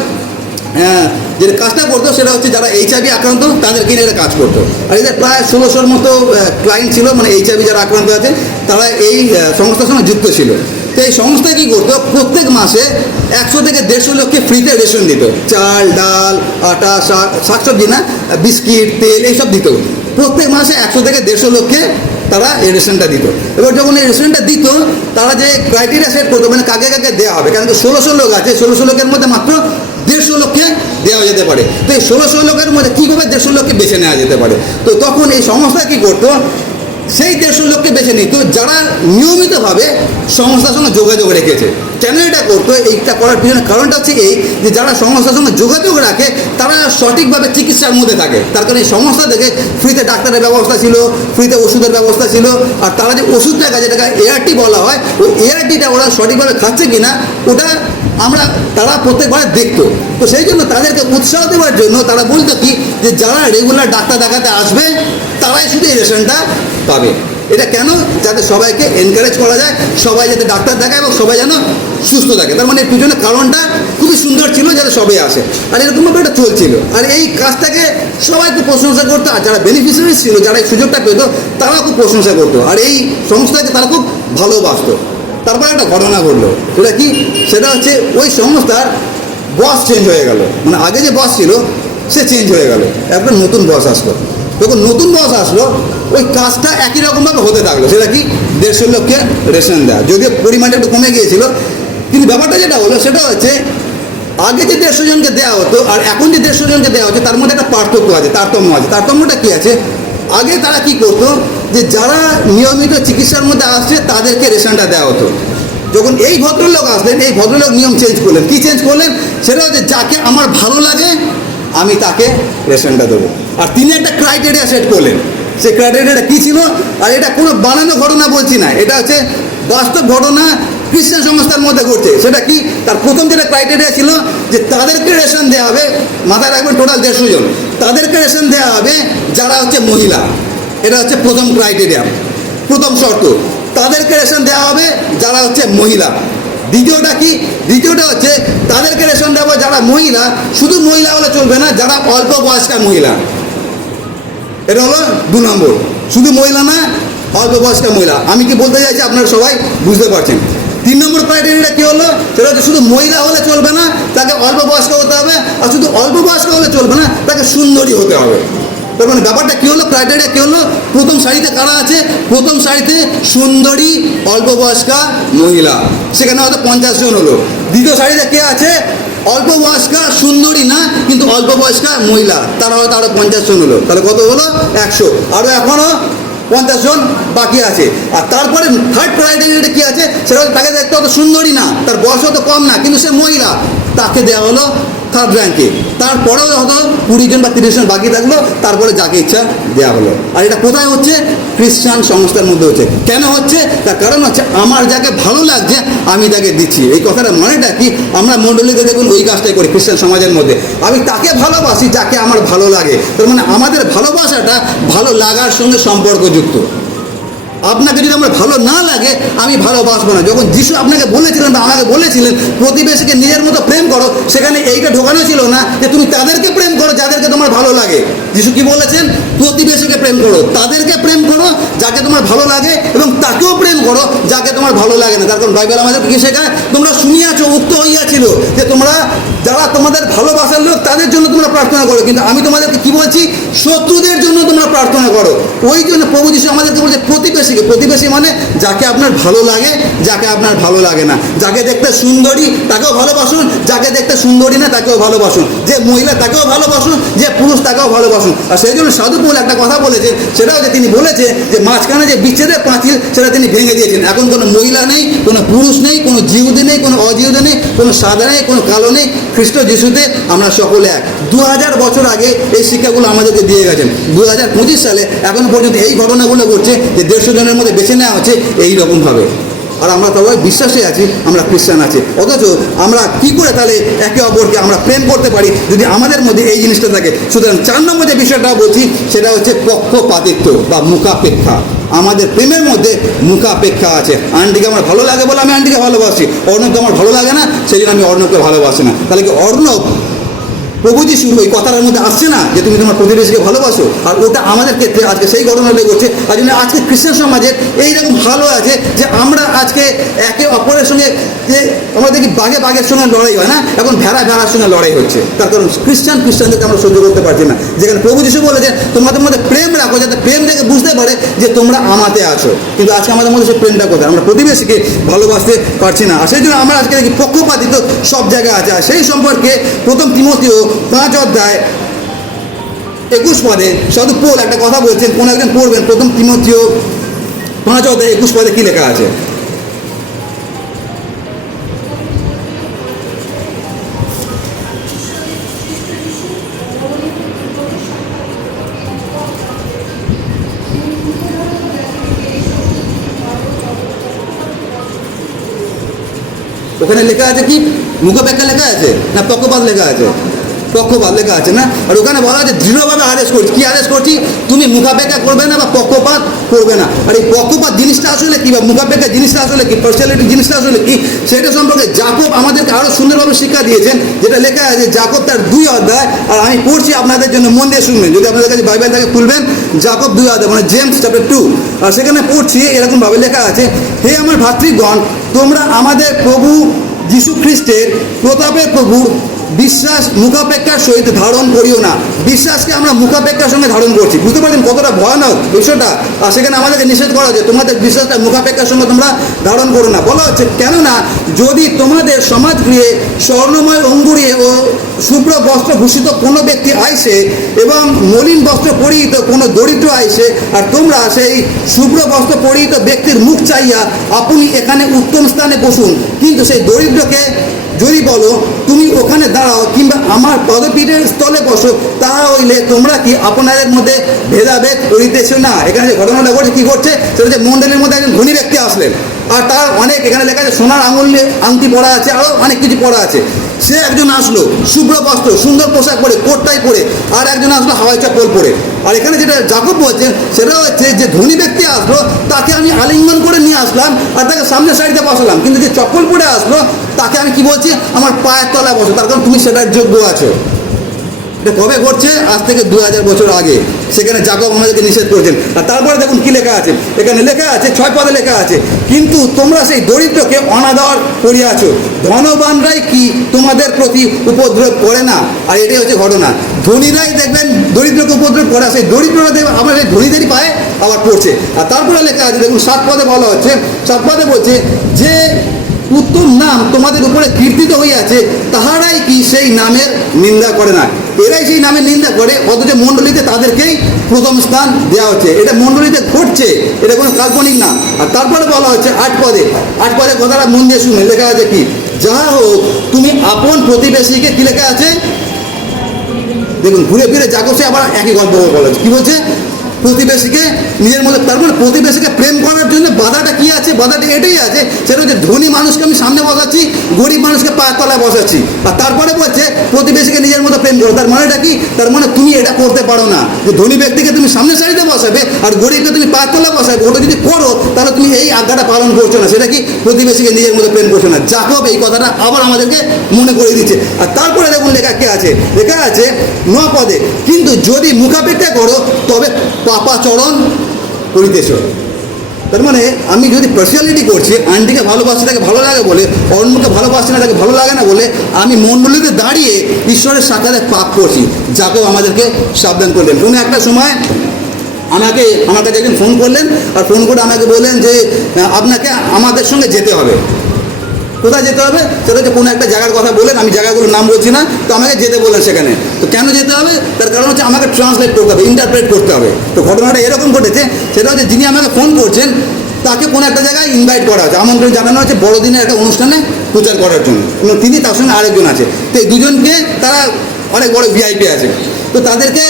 যে কাজটা করতো সেটা হচ্ছে যারা HIV আক্রান্ত তাদেরকে নিয়ে কাজ করতো। আর এদের প্রায় 1600-র মতো ক্লায়েন্ট ছিল, মানে HIV যারা আক্রান্ত আছে তারা এই সংস্থার সঙ্গে যুক্ত ছিল। তো এই সংস্থা কী করতো, প্রত্যেক মাসে 100 থেকে 150 লোককে ফ্রিতে রেশন দিত। চাল, ডাল, আটা, শাকসবজি না, বিস্কিট, তেল এইসব দিত। প্রত্যেক মাসে 100 থেকে 150 লোককে তারা এই রেশনটা দিত। এবার যখন এই রেশনটা দিত, তারা যে ক্রাইটেরিয়া সেট করতো, মানে কাকে কাকে দেওয়া হবে, কারণ 1600 লোক আছে, 1600 লোকের মধ্যে মাত্র 150 লোককে দেওয়া যেতে পারে। তো এই 1600 লোকের মধ্যে কীভাবে 150 লোককে বেছে নেওয়া যেতে পারে? তো তখন এই সংস্থা কী করতো, সেই 150 লোককে বেছে নিত যারা নিয়মিতভাবে সংস্থার সঙ্গে যোগাযোগ রেখেছে। কেন এটা করতো? এইটা করার পিছনে কারণটা হচ্ছে এই, যে যারা সংস্থার সঙ্গে যোগাযোগ রাখে তারা সঠিকভাবে চিকিৎসার মধ্যে থাকে। তার কারণে এই সংস্থা থেকে ফ্রিতে ডাক্তারের ব্যবস্থা ছিল, ফ্রিতে ওষুধের ব্যবস্থা ছিল। আর তারা যে ওষুধটা খায়, যেটাকে ART বলা হয়, ওই ARTটা ওরা সঠিকভাবে খাচ্ছে কিনা ওটা তারা প্রত্যেকবার দেখতো। তো সেই জন্য তাদেরকে উৎসাহ দেওয়ার জন্য তারা বলতো কি, যে যারা রেগুলার ডাক্তার দেখাতে আসবে তারাই শুধু এই রেশনটা পাবে। এটা কেন? যাতে সবাইকে এনকারেজ করা যায়, সবাই যাতে ডাক্তার দেখায় এবং সবাই যেন সুস্থ থাকে। তার মানে এর পিছনে কারণটা খুবই সুন্দর ছিল, যাতে সবাই আসে। আর এরকমভাবে এটা চলছিল। আর এই কাজটাকে সবাই খুব প্রশংসা করতো। আর যারা বেনিফিশিয়ারি ছিল, যারা এই সুযোগটা পেত, তারা খুব প্রশংসা করতো। আর এই সংস্থাকে তারা খুব ভালোবাসতো। তারপরে একটা ঘটনা ঘটলো। সেটা কি? সেটা হচ্ছে ওই সংস্থার বস চেঞ্জ হয়ে গেল। মানে আগে যে বস ছিল সে চেঞ্জ হয়ে গেল, একটা নতুন বস আসলো। যখন নতুন বস আসলো, ওই কাজটা একই রকমভাবে হতে থাকলো। সেটা কি? 150 লোককে রেশন দেয়, যদিও পরিমাণটা একটু কমে গিয়েছিল। কিন্তু ব্যাপারটা যেটা হলো সেটা হচ্ছে, আগে যে 150 জনকে দেওয়া হতো আর এখন যে 150 জনকে দেওয়া হচ্ছে, তার মধ্যে একটা পার্থক্য আছে, তারতম্য আছে। তারতম্যটা কী আছে? আগে তারা কি করতো, যে যারা নিয়মিত চিকিৎসার মধ্যে আসছে তাদেরকে রেশনটা দেওয়া হতো। যখন এই ভদ্রলোক আসলেন, এই ভদ্রলোক নিয়ম চেঞ্জ করলেন। কি চেঞ্জ করলেন? সেটা হচ্ছে যাকে আমার ভালো লাগে আমি তাকে রেশনটা দেবো। আর তিনি একটা ক্রাইটেরিয়া সেট করলেন। সেই ক্রাইটেরিয়াটা কী ছিল? আর এটা কোনো বানানো ঘটনা বলছি না, এটা হচ্ছে বাস্তব ঘটনা, খ্রিস্টান সংস্থার মধ্যে ঘটছে। সেটা কি? তার প্রথম যেটা ক্রাইটেরিয়া ছিল, যে তাদেরকে রেশন দেওয়া হবে, মাথায় রাখবেন টোটাল 150 জন, তাদেরকে রেশন দেওয়া হবে যারা হচ্ছে মহিলা। এটা হচ্ছে প্রথম ক্রাইটেরিয়া, প্রথম শর্ত। তাদেরকে রেশন দেওয়া হবে যারা হচ্ছে মহিলা। দ্বিতীয়টা কি? দ্বিতীয়টা হচ্ছে তাদেরকে রেশন দেওয়া যারা মহিলা, শুধু মহিলা হলে চলবে না, যারা অল্প বয়স্কা মহিলা। এটা হলো 2 নম্বর। শুধু মহিলা না, অল্প বয়স্কা মহিলা। আমি কি বলতে চাইছি আপনারা সবাই বুঝতে পারছেন। 3 নম্বর ক্রাইটেরিয়াটা কী হলো? সেটা হচ্ছে শুধু মহিলা হলে চলবে না, তাকে অল্প বয়স্ক হতে হবে। আর শুধু অল্প বয়স্ক হলে চলবে না, তাকে সুন্দরী হতে হবে। তার মানে ব্যাপারটা কী হলো? ক্রাইটেরিয়া কী হলো? প্রথম সারিতে কারা আছে? প্রথম সারিতে সুন্দরী অল্প বয়স্কা মহিলা, সেখানে হয়তো 50 জন হলো। দ্বিতীয় সারিতে কে আছে? অল্প বয়স্কা সুন্দরী না, কিন্তু অল্প বয়স্কা মহিলা, তারা হয়তো আরও 50 জন হলো। তাহলে কত হলো? 100। আরও এখনও 50 জন বাকি আছে। আর তারপরে থার্ড ক্রাইটেরিয়াটা কী আছে? সেটা হচ্ছে তাকে দেখতে অত সুন্দরী না, তার বয়স হয়তো কম না, কিন্তু সে মহিলা, তাকে দেওয়া হলো থার্ড র্যাঙ্কে। তারপরেও হয়তো 20 জন বা 30 জন বাকি থাকলো, তারপরে যাকে ইচ্ছা দেওয়া হলো। আর এটা কোথায় হচ্ছে? খ্রিস্টান সংস্থার মধ্যে হচ্ছে। কেন হচ্ছে? তার কারণ হচ্ছে আমার যাকে ভালো লাগছে আমি তাকে দিচ্ছি। এই কথাটা মানেটা কি? আমরা মণ্ডলীতে দেখুন ওই কাজটাই করি খ্রিস্টান সমাজের মধ্যে। আমি তাকে ভালোবাসি যাকে আমার ভালো লাগে। তার মানে আমাদের ভালোবাসাটা ভালো লাগার সঙ্গে সম্পর্কযুক্ত। আপনাকে যদি আমার ভালো না লাগে আমি ভালোবাসবো না। যখন যিশু আপনাকে বলেছিলেন বা আমাকে বলেছিলেন প্রতিবেশীকে নিজের মতো প্রেম করো, সেখানে এইটা ঢোকানো ছিল না যে তুমি তাদেরকে প্রেম করো যাদেরকে তোমার ভালো লাগে। যিশু কি বলেছেন? প্রতিবেশীকে প্রেম করো, তাদেরকে প্রেম করো যাকে তোমার ভালো লাগে, এবং তাকেও প্রেম করো যাকে তোমার ভালো লাগে না। তার কারণ বাইবেল আমাদের কি শেখায়? তোমরা শুনিয়াছো, উক্ত হইয়াছিল যে তোমরা যারা তোমাদের ভালোবাসার লোক তাদের জন্য তোমরা প্রার্থনা করো, কিন্তু আমি তোমাদেরকে কি বলছি? শত্রুদের জন্য তোমরা প্রার্থনা করো। ওই জন্য প্রভু যিশু আমাদেরকে বলছে প্রতিবেশীকে। প্রতিবেশী মানে যাকে আপনার ভালো লাগে, যাকে আপনার ভালো লাগে না। যাকে দেখতে সুন্দরী তাকেও ভালোবাসুন, যাকে দেখতে সুন্দরী না তাকেও ভালোবাসুন, যে মহিলা তাকেও ভালোবাসুন, যে পুরুষ তাকেও ভালোবাসুন। আর সেই জন্য সাধু পৌল একটা কথা বলেছে, সেটা হচ্ছে তিনি বলেছে যে মাঝখানে যে বিচ্ছেদের পাঁচিল সেটা তিনি ভেঙে দিয়েছেন। এখন কোনো মহিলা নেই, কোনো পুরুষ নেই, কোনো জিহুদি নেই, কোনো অজিহুদি নেই, কোনো সাদা নেই, কোনো কালো নেই, খ্রিস্ট যিশুতে আমরা সকলে এক। 2000 বছর আগে এই শিক্ষাগুলো আমাদেরকে দিয়ে গেছেন। 2025 সালে এখনো পর্যন্ত এই ঘটনাগুলো ঘটছে যে 150 জনের মধ্যে বেছে নেওয়া হচ্ছে এই রকমভাবে। আর আমরা সবাই বিশ্বাসে আছি, আমরা খ্রিস্টান আছি, অথচ আমরা কি করে তাহলে একে অপরকে আমরা প্রেম করতে পারি যদি আমাদের মধ্যে এই জিনিসটা থাকে? সুতরাং 4 নম্বর যে বিষয়টা বলছি সেটা হচ্ছে পক্ষপাতিত্ব বা মুখাপেক্ষা। আমাদের প্রেমের মধ্যে মুখাপেক্ষা আছে। আন্টিকে আমার ভালো লাগে বলে আমি আন্টিকে ভালোবাসি, অর্ণবকে আমার ভালো লাগে না সেই জন্য আমি অর্ণবকে ভালোবাসি না। তাহলে কি অর্ণব প্রভু যিশু ওই কথাটার মধ্যে আসছে না যে তুমি তোমার প্রতিবেশীকে ভালোবাসো? আর ওটা আমাদের ক্ষেত্রে আজকে সেই ঘটনাটাই ঘটছে। আর জন্য আজকে খ্রিস্টান সমাজের এইরকম ভালো আছে যে আমরা আজকে একে অপরের সঙ্গে যে আমরা দেখি বাঘের সঙ্গে লড়াই হয় না, এখন ভেড়ার সঙ্গে লড়াই হচ্ছে। তার কারণ খ্রিস্টানদেরকে আমরা সহ্য করতে পারছি না। যেখানে প্রভু যিশু বলেছে তোমাদের মধ্যে প্রেম রাখো, যাতে প্রেম থেকে বুঝতে পারে যে তোমরা আমাতে আছো। কিন্তু আজকে আমাদের মধ্যে সেই প্রেমটা কোথায়? আমরা প্রতিবেশীকে ভালোবাসতে পারছি না। আর সেই জন্য আমরা আজকে দেখি পক্ষপাতিত্ব সব জায়গায় আছে। আর সেই সম্পর্কে 1 তিমথিও 5 অধ্যায় 21 পদে সাধু পৌল একটা কথা বলছেন, কোন একজন পড়বেন 1 তিমথিও 5 অধ্যায় 21 পদে কি লেখা আছে? ওখানে লেখা আছে কি? মুখাপেক্ষা লেখা আছে না পক্ষপাত লেখা আছে? পক্ষপাত লেখা আছে না। আর ওখানে বলা আছে দৃঢ়ভাবে আদেশ করছি। কি আদেশ করছি? তুমি মুখাপেক্ষা করবে না বা পক্ষপাত করবে না। আর এই পক্ষপাত জিনিসটা আসলে কি বা মুখাপেক্ষা জিনিসটা আসলে কি, পার্সিয়ালিটি জিনিসটা আসলে কি, সেটা সম্পর্কে যাকব আমাদেরকে আরো সুন্দরভাবে শিক্ষা দিয়েছেন। যেটা লেখা আছে যাকব তার 2 অধ্যায়, আর আমি পড়ছি আপনাদের জন্য, মন দিয়ে শুনবেন। যদি আপনাদের কাছে বাইবেল থাকে খুলবেন, যাকব 2 অধ্যায় মানে জেমস চ্যাপ্টার 2। আর সেখানে পড়ছি এরকমভাবে লেখা আছে, হে আমার ভাতৃগণ, তোমরা আমাদের প্রভু যীশু খ্রিস্টের প্রতাপের প্রভুর বিশ্বাস মুখাপেক্ষার সহিত ধারণ করিও না। বিশ্বাসকে আমরা মুখাপেক্ষার সঙ্গে ধারণ করছি। বুঝতে পারছেন কতটা ভয়ানক বিষয়টা? আর সেখানে আমাদেরকে নিষেধ করা হচ্ছে তোমাদের বিশ্বাসটা মুখাপেক্ষার সঙ্গে তোমরা ধারণ করো না। বলা হচ্ছে কেননা যদি তোমাদের সমাজগৃহে স্বর্ণময় অঙ্গুরিয়ে ও শুভ্র বস্ত্র ভূষিত কোনো ব্যক্তি আইসে এবং মলিন বস্ত্র পরিহিত কোনো দরিদ্র আইসে, আর তোমরা সেই শুভ্র বস্ত্র পরিহিত ব্যক্তির মুখ চাইয়া আপনি এখানে উত্তম স্থানে বসুন, কিন্তু সেই দরিদ্রকে যদি বলো তুমি ওখানে দাঁড়াও কিংবা আমার পদপীঠের স্থলে বসো, তাহা হইলে তোমরা কি আপনাদের মধ্যে ভেদাভেদ করিতেছ না? এখানে যে ঘটনাটা ঘটছে কি ঘটছে সেটা হচ্ছে মণ্ডলীর মধ্যে একজন ধনী ব্যক্তি আসলেন, আর তার অনেক এখানে লেখা আছে সোনার আঙুলে আংটি পরা আছে, আরও অনেক কিছু পরা আছে। সে একজন আসলো শুভ্র বস্ত্র সুন্দর পোশাক পরে, কোটটাই পরে, আর একজন আসলো হাওয়াই চপ্পল পরে। আর এখানে যেটা যাকব বলছে সেটা হচ্ছে যে ধনী ব্যক্তি আসলো তাকে আমি আলিঙ্গন করে নিয়ে আসলাম আর তাকে সামনের সাইডে বসালাম, কিন্তু যে চপ্পল পরে আসলো তাকে আমি কি বলছি? আমার পায়ের তলায় বসো, তার কারণ তুমি সেটার যোগ্য আছো। এটা কবে ঘটছে? আজ থেকে 2000 বছর আগে। সেখানে যাকব আমাদেরকে নিষেধ করেছেন। আর তারপরে দেখুন কি লেখা আছে, এখানে লেখা আছে 6 পদে লেখা আছে, কিন্তু তোমরা সেই দরিদ্রকে অনাদর করিয়াছ, ধনবানরাই কি তোমাদের প্রতি উপদ্রব করে না? আর এটাই হচ্ছে ঘটনা। ধনীরাই দেখবেন দরিদ্রকে উপদ্রব করে, সেই দরিদ্ররা দেখবেন আবার সেই ধনীদেরই পায়ে আবার পড়ছে। আর তারপরে লেখা আছে দেখুন 7 পদে বলা হচ্ছে, 7 পদে বলছে যে উত্তম নাম তোমাদের উপরে কীর্তিত হইয়াছে, তাহারাই কি সেই নামের নিন্দা করে না? এরাই সেই নামের নিন্দা করে, অথচ মণ্ডলীতে তাদেরকেই প্রথম স্থান দেওয়া হচ্ছে। এটা মণ্ডলীতে ঘটছে, এটা কোনো কাল্পনিক না। আর তারপরে বলা হচ্ছে 8 পদে কথাটা মন দিয়ে শুনে লেখা আছে কি, যাহা হোক তুমি আপন প্রতিবেশীকে, কি লেখা আছে দেখুন, ঘুরে ফিরে যাকব সে আবার একই গল্প বলা হচ্ছে। কি বলছে? প্রতিবেশীকে নিজের মধ্যে। তার মানে প্রতিবেশীকে প্রেম করার জন্য বাধাটা কি আছে? বাধাটা এটাই আছে, সেটা হচ্ছে ধনী মানুষকে আমি সামনে বসাচ্ছি, গরিব মানুষকে পায়ের তলায় বসাচ্ছি। আর তারপরে বলছে প্রতিবেশীকে নিজের মতো প্রেম করো। তার মানেটা কি? তার মানে তুমি এটা করতে পারো না যে ধনী ব্যক্তিকে তুমি সামনে সারিতে বসাবে আর গরিবকে তুমি পায়ের তলায় বসাবে। ওটা যদি করো তাহলে তুমি এই আজ্ঞাটা পালন করছো না। সেটা কি? প্রতিবেশীকে নিজের মতো প্রেম করছো না। যাকব এই কথাটা আবার আমাদেরকে মনে করে দিচ্ছে। আর তারপরে দেখুন লেখা কে আছে, লেখা আছে 9 পদে, কিন্তু যদি মুখাপেক্ষা করো তবে পাপাচরণ করিতেছ। তার মানে আমি যদি পার্সিয়ালিটি করছি, আন্টিকে ভালোবাসি তাকে ভালো লাগে বলে, অন্যকে ভালোবাসি না তাকে ভালো লাগে না বলে, আমি মণ্ডলীতে দাঁড়িয়ে ঈশ্বরের সাক্ষাতে পাপ করছি। যাকেও আমাদেরকে সাবধান করলেন। কোনো একটা সময় আমার কাছে একজন ফোন করলেন, আর ফোন করে আমাকে বললেন যে আপনাকে আমাদের সঙ্গে যেতে হবে। কোথায় যেতে হবে? সেটা হচ্ছে কোনো একটা জায়গার কথা বলেন, আমি জায়গাগুলোর নাম বলছি না, তো আমাকে যেতে বললেন সেখানে। তো কেন যেতে হবে? তার কারণ হচ্ছে আমাকে ট্রান্সলেট করতে হবে, ইন্টারপ্রেট করতে হবে। তো ঘটনাটা এরকম ঘটেছে, সেটা হচ্ছে যিনি আমাকে ফোন করছেন তাকে কোনো একটা জায়গায় ইনভাইট করা হচ্ছে, আমন্ত্রণ জানানো হচ্ছে বড়দিনের একটা অনুষ্ঠানে প্রচার করার জন্য, এবং তিনি তার সঙ্গে আরেকজন আছে। তো এই দুজনকে তারা অনেক বড় ভিআইপি আছে, তো তাদেরকে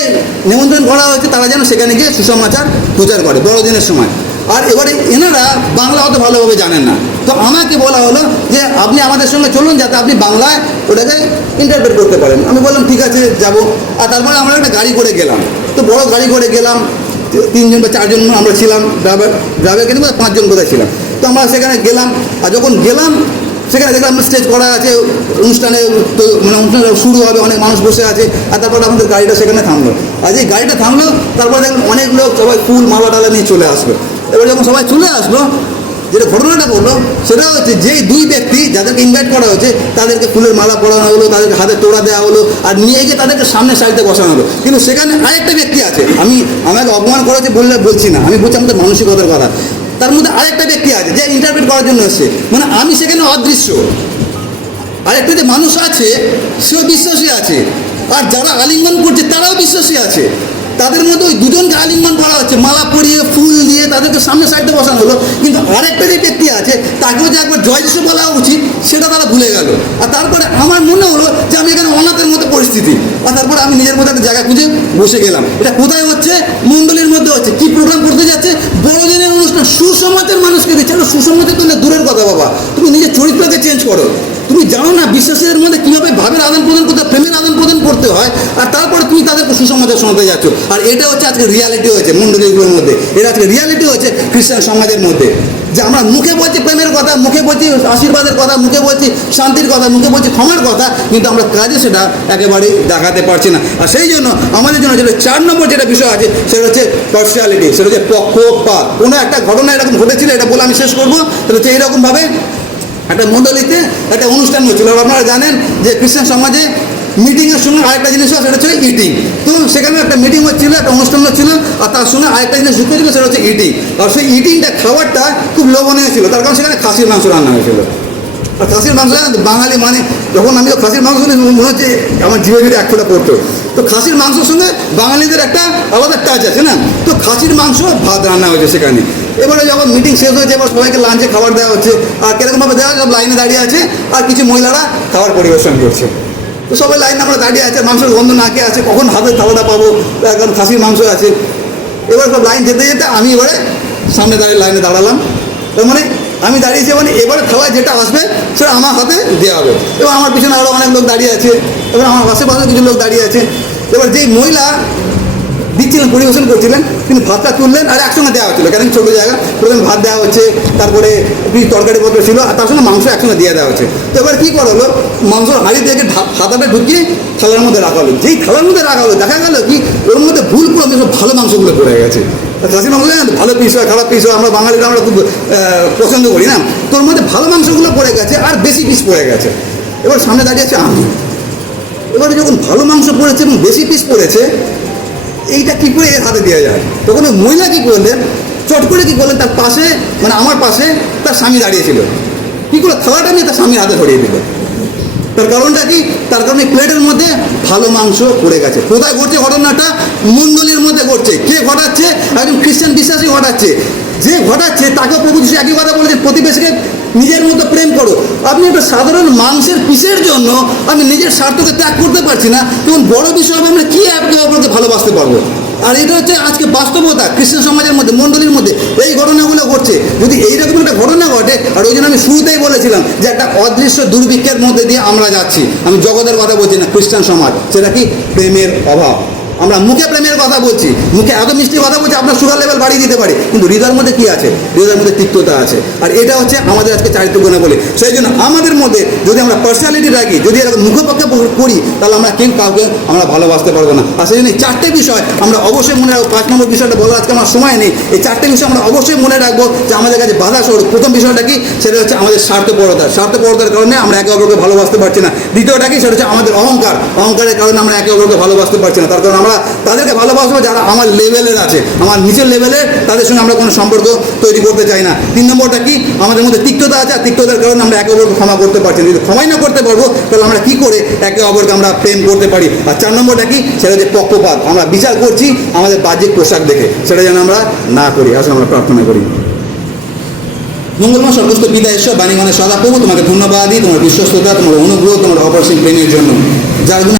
নিমন্ত্রণ করা হয়েছে তারা যেন সেখানে গিয়ে সুসমাচার প্রচার করে বড়দিনের সময়। আর এবারে এনারা বাংলা অত ভালোভাবে জানেন না, তো আমাকে বলা হলো যে আপনি আমাদের সঙ্গে চলুন যাতে আপনি বাংলায় ওটাকে ইন্টারপ্রেট করতে পারেন। আমি বললাম ঠিক আছে যাব। আর তারপরে আমরা একটা গাড়ি করে গেলাম, তো বড় গাড়ি করে গেলাম, 3জন বা 4জন আমরা ছিলাম, ড্রাইভার কিন্তু 5 জন বোধহয় ছিলাম। তো আমরা সেখানে গেলাম, আর যখন গেলাম সেখানে দেখলাম স্টেজ করা আছে, অনুষ্ঠানে তো মানে অনুষ্ঠান শুরু হবে, অনেক মানুষ বসে আছে। আর তারপরে আমাদের গাড়িটা সেখানে থামলো, আর এই গাড়িটা থামলো তারপরে দেখলাম অনেক লোক সবাই ফুল মালা টালা নিয়ে চলে আসলো। এবার যখন সবাই চলে আসলো, যেটা ঘটনাটা বললো সেটা হচ্ছে যেই 2 ব্যক্তি যাদেরকে ইনভাইট করা হয়েছে তাদেরকে ফুলের মালা পরানো হলো, তাদেরকে হাতে তোড়া দেওয়া হলো, আর নিয়ে গিয়ে তাদেরকে সামনে সারিতে বসানো হলো। কিন্তু সেখানে আরেকটা ব্যক্তি আছে, আমাকে অপমান করেছে বলছি না, আমি বলছি আমাদের মানসিকতার কথা। তার মধ্যে আরেকটা ব্যক্তি আছে যে ইন্টারপ্রেট করার জন্য এসছে, মানে আমি সেখানে অদৃশ্য, আরেকটা যে মানুষ আছে সেও বিশ্বাসী আছে, আর যারা আলিঙ্গন করছে তারাও বিশ্বাসী আছে। তাদের মধ্যে ওই 2জনকে আলিঙ্গন করা হচ্ছে, মালা পরিয়ে ফুল দিয়ে তাদেরকে সামনে সাইডে বসানো হলো। কিন্তু আরেকটা যে ব্যক্তি আছে তাকেও যে একবার জয় যিশু বলা উচিত সেটা তারা ভুলে গেল। আর তারপরে আমার মনে হলো যে আমি এখানে অনাথের মতো পরিস্থিতি, আর তারপরে আমি নিজের মধ্যে একটা জায়গা খুঁজে বসে গেলাম। এটা কোথায় হচ্ছে? মণ্ডলীর মধ্যে হচ্ছে। কি প্রোগ্রাম করতে যাচ্ছে? বড়দিনের অনুষ্ঠান, সুসমাজের মানুষকে দিচ্ছে। সুসমাজের তো দূরের কথা বাবা, তুমি নিজের চরিত্রকে চেঞ্জ করো। তুমি জানো না বিশ্বাসের মধ্যে কীভাবে ভাবের আদান প্রদান করতে, প্রেমের আদান প্রদান করতে হয়, আর তারপরে তুমি তাদেরকে সুসমাচার শোনাতে যাচ্ছ। আর এটা হচ্ছে আজকে রিয়ালিটি হয়েছে মণ্ডলীগুলোর মধ্যে, এটা আজকে রিয়ালিটি হয়েছে খ্রিস্টান সমাজের মধ্যে, যে আমরা মুখে বলছি প্রেমের কথা, মুখে বলছি আশীর্বাদের কথা, মুখে বলছি শান্তির কথা, মুখে বলছি ক্ষমার কথা, কিন্তু আমরা কাজে সেটা একেবারে দেখাতে পারছি না। আর সেই জন্য আমাদের জন্য যেটা 4 নম্বর যেটা বিষয় আছে সেটা হচ্ছে পার্সিয়ালিটি, সেটা হচ্ছে পক্ষপাত। কোনো একটা ঘটনা এরকম ঘটেছিল, এটা বলে আমি শেষ করবো। সেটা হচ্ছে এইরকমভাবে একটা মণ্ডলীতে একটা অনুষ্ঠান হচ্ছিল। আপনারা জানেন যে খ্রিস্টান সমাজে মিটিংয়ের সঙ্গে আরেকটা জিনিস হয়, সেটা হচ্ছে ইটিং। তো সেখানে একটা মিটিং হচ্ছিল, একটা অনুষ্ঠান হচ্ছিল, আর তার সঙ্গে আরেকটা জিনিস যুক্ত ছিল, সেটা হচ্ছে ইটিং। আর সেই ইটিংটা খাবারটা খুব লোভনীয় ছিল, তার কারণ সেখানে খাসির মাংস রান্না হয়েছিল। আর খাসির মাংস বাঙালি মানে, যখন আমি খাসির মাংস মনে হচ্ছে আমার জিভে জিভে এক ফোঁটা পড়তো। তো খাসির মাংসের সঙ্গে বাঙালিদের একটা আলাদা টাচ আছে না, তো খাসির মাংস ভাত রান্না হয়েছে সেখানে। এবারে যখন মিটিং শেষ হয়েছে, এবার সবাইকে লাঞ্চে খাবার দেওয়া হচ্ছে। আর কীরকমভাবে দেওয়া সব লাইনে দাঁড়িয়ে আছে, আর কিছু মহিলারা খাবার পরিবেশন করছে। তো সবাই লাইনে আমরা দাঁড়িয়ে আছে, মাংসের গন্ধ নাকে আছে, কখন হাতের থালাটা পাবো, এখন খাসির মাংস আছে। এবার সব লাইন যেতে যেতে আমি এবারে সামনে দাঁড়িয়ে লাইনে দাঁড়ালাম। তার মানে আমি দাঁড়িয়েছি, মানে এবারে থালায় যেটা আসবে সেটা আমার হাতে দেওয়া হবে। এবার আমার পিছনে আরও অনেক লোক দাঁড়িয়ে আছে, এবার আমার আশেপাশে কিছু লোক দাঁড়িয়ে আছে। এবার যেই মহিলা দিচ্ছিলেন, পরিবেশন করছিলেন, তিনি ভাতটা তুললেন, আর একসঙ্গে দেওয়া হচ্ছিলো, কেন ছোটো জায়গা, প্রথমে ভাত দেওয়া হচ্ছে, তারপরে তরকারি পত্র ছিল, আর তার সঙ্গে মাংস একসঙ্গে দিয়ে দেওয়া হচ্ছে। তো এবার কী করা হলো, মাংস হাঁড়ি থেকে হাতাটা ঢুকিয়ে থালার মধ্যে রাখা হলো। যেই থালার মধ্যে রাখা হলো, দেখা গেল কি ওর মধ্যে ভুল করে সব ভালো মাংসগুলো পড়ে গেছে। খাসির মাংস জানেন, ভালো পিস হয়, খারাপ পিস হয়, আমরা বাঙালিরা আমরা খুব পছন্দ করি না। তোর মধ্যে ভালো মাংসগুলো পড়ে গেছে, আর বেশি পিস পড়ে গেছে। এবার সামনে দাঁড়িয়ে আছে আমি। এবারে যখন ভালো মাংস পড়েছে এবং বেশি পিস পড়েছে, এইটা কী করে এর হাতে দেওয়া যায়? তখন ওই মহিলা কী করলেন, চট করে কী করলেন, তার পাশে মানে আমার পাশে তার স্বামী দাঁড়িয়েছিল, কী করে থালাটা নিয়ে তার স্বামীর হাতে ধরিয়ে দিল। তার কারণটা কি? তার কারণে প্লেটের মধ্যে ভালো মাংস পড়ে গেছে। কোথায় ঘটছে ঘটনাটা? মণ্ডলীর মধ্যে ঘটছে। কে ঘটাচ্ছে? একজন খ্রিস্টান বিশ্বাসী ঘটাচ্ছে। যে ঘটাচ্ছে তাকে প্রভু যিশু একই কথা বলেছেন, প্রতিবেশীকে নিজের মতো প্রেম করো। আপনি একটা সাধারণ মাংসের পিসের জন্য আমি নিজের স্বার্থকে ত্যাগ করতে পারছি না, তখন বড় বিষয় হবে আমরা কী একে অপরকে ভালোবাসতে পারবো? আর এটা হচ্ছে আজকে বাস্তবতা খ্রিস্টান সমাজের মধ্যে, মণ্ডলীর মধ্যে এই ঘটনাগুলো ঘটছে। যদি এইরকম একটা ঘটনা ঘটে, আর ওই জন্য আমি শুরুতেই বলেছিলাম যে একটা অদৃশ্য দুর্ভিক্ষের মধ্যে দিয়ে আমরা যাচ্ছি। আমি জগতের কথা বলছি না, খ্রিস্টান সমাজ, সেটা কি প্রেমের অভাব। আমরা মুখে প্রেমের কথা বলছি, মুখে এত মিষ্টি কথা বলছি, আপনার সুগার লেভেল বাড়িয়ে দিতে পারি, কিন্তু হৃদয়ের মধ্যে কী আছে? হৃদয়ের মধ্যে তিক্ততা আছে। আর এটা হচ্ছে আমাদের আজকে চারিত্র গুণ বলে। সেই জন্য আমাদের মধ্যে যদি আমরা পার্সোনালিটি রাখি, যদি এরকম মুখপক্ষে করি, তাহলে আমরা কেউ কাউকে আমরা ভালোবাসতে পারবো না। আর সেই জন্য এই 4টে বিষয় আমরা অবশ্যই মনে রাখবো। 5 নম্বর বিষয়টা বলার আজকে আমার সময় নেই। এই 4টে বিষয় আমরা অবশ্যই মনে রাখবো যে আমাদের কাছে বাধা স্বরূপ। প্রথম বিষয়টা কি? সেটা হচ্ছে আমাদের স্বার্থপরতা। স্বার্থপরতার কারণে আমরা একে অপরকে ভালোবাসতে পারছি না। দ্বিতীয়টা কি? সেটা হচ্ছে আমাদের অহংকার। অহংকারের কারণে আমরা একে অপরকে ভালোবাসতে পারছি না। তার কারণ আমরা তাদেরকে ভালোবাসবো যারা আমার লেভেলের আছে, আমার নিচের লেভেলের, তাদের সঙ্গে আমরা কোনো সম্পর্ক তৈরি করতে চাই না। 3 নম্বরটা কি? আমাদের মধ্যে তিক্ততা আছে, আর তিক্ততার কারণে আমরা একে অপরকে ক্ষমা করতে পারছি না। যদি ক্ষমাই না করতে পারবো, তাহলে আমরা কী করে একে অপরকে আমরা প্রেম করতে পারি? আর 4 নম্বরটা কি? সেটা হচ্ছে পক্ষপাত। আমরা বিচার করছি আমাদের বাহ্যিক পোশাক দেখে, সেটা যেন আমরা না করি। আসলে আমরা প্রার্থনা করি। মঙ্গলময় স্বর্গস্থ পিতা ঈশ্বর বাণীগণের সদাপ্রভু তোমাকে ধন্যবাদ দিই তোমার বিশ্বস্ততা, তোমার অনুগ্রহ, তোমার অপরিসীম প্রেমের জন্য, যার জন্য